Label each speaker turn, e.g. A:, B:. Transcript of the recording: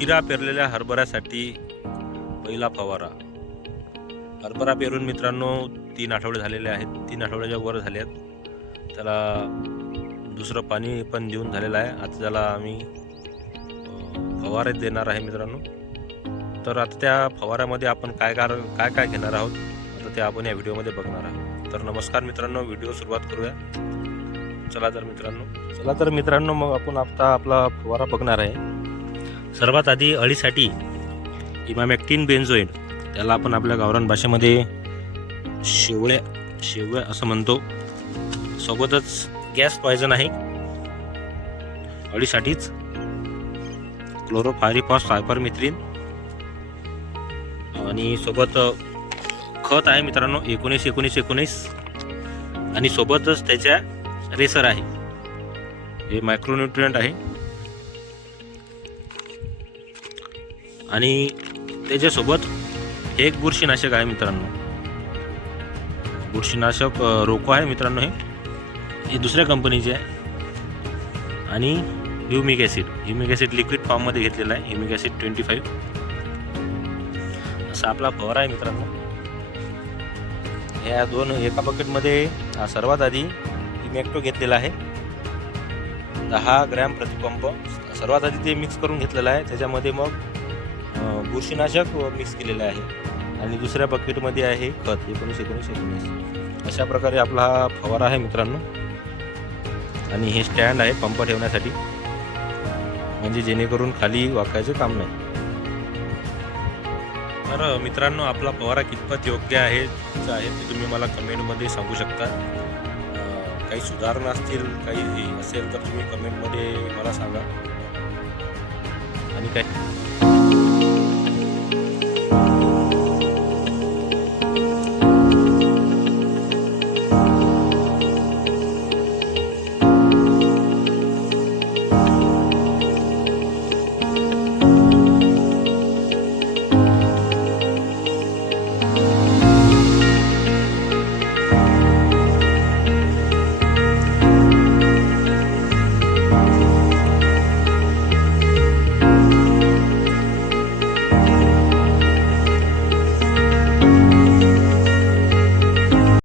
A: उशिरा पेरलेल्या हरभऱ्यासाठी पहिला फवारा. हरभरा पेरून मित्रांनो तीन आठवडे झालेले आहेत. तीन आठवड्याच्या वर झाले आहेत त्याला दुसरं पाणी पण देऊन झालेलं आहे. आता त्याला आम्ही फवारे देणार आहे मित्रांनो. तर आता त्या फवाऱ्यामध्ये आपण काय काय काय काय घेणार आहोत? आता ते आपण या व्हिडिओमध्ये बघणार आहोत. तर नमस्कार मित्रांनो व्हिडिओ सुरुवात करूया. चला तर मित्रांनो. चला तर मित्रांनो मग आपण आता आपला फवारा बघणार आहे. सर्वात आधी अळीसाठी इमामॅक्टिन बेन्झोइड त्याला आपण आपल्या गावरान भाषेमध्ये शेवळ्या शेवळ्या असं म्हणतो. सोबतच गॅस पॉयझन आहे. अळीसाठीच क्लोरोफायरिफॉस सायपरमिथ्रिन आणि सोबत खत आहे मित्रांनो एकोणीस एकोणीस एकोणीस. आणि सोबतच त्याच्या रेसर आहे. हे मायक्रोन्युट्रियंट आहे. आणि त्याच्यासोबत हे एक बुरशीनाशक आहे मित्रांनो. बुरशीनाशक रोको आहे मित्रांनो हे. हे दुसऱ्या कंपनीचे आहे. आणि humic acid. Humic acid liquid फॉर्ममध्ये घेतलेला आहे. Humic acid twenty five. असा आपला फवार आहे मित्रांनो. ह्या दोन एका बकेटमध्ये सर्वात आधी इमॅक्टो घेतलेला आहे. दहा ग्रॅम प्रतिपंप सर्वात आधी ते मिक्स करून घेतलेलं आहे. त्याच्यामध्ये मग बुरशीनाशक मिक्स केलेलं आहे. आणि दुसऱ्या बकेटमध्ये आहे खत एकोणीस एकोणीस एकोणीस. अशा प्रकारे आपला हा फवारा आहे मित्रांनो. आणि हे स्टँड आहे पंप ठेवण्यासाठी. म्हणजे जेणेकरून खाली वाकायचं काम नाही. तर मित्रांनो आपला फवारा कितपत योग्य आहे चा आहे ते तुम्ही मला कमेंटमध्ये सांगू शकता. काही सुधारणा असतील काही असेल तर तुम्ही कमेंटमध्ये मला सांगा. आणि काही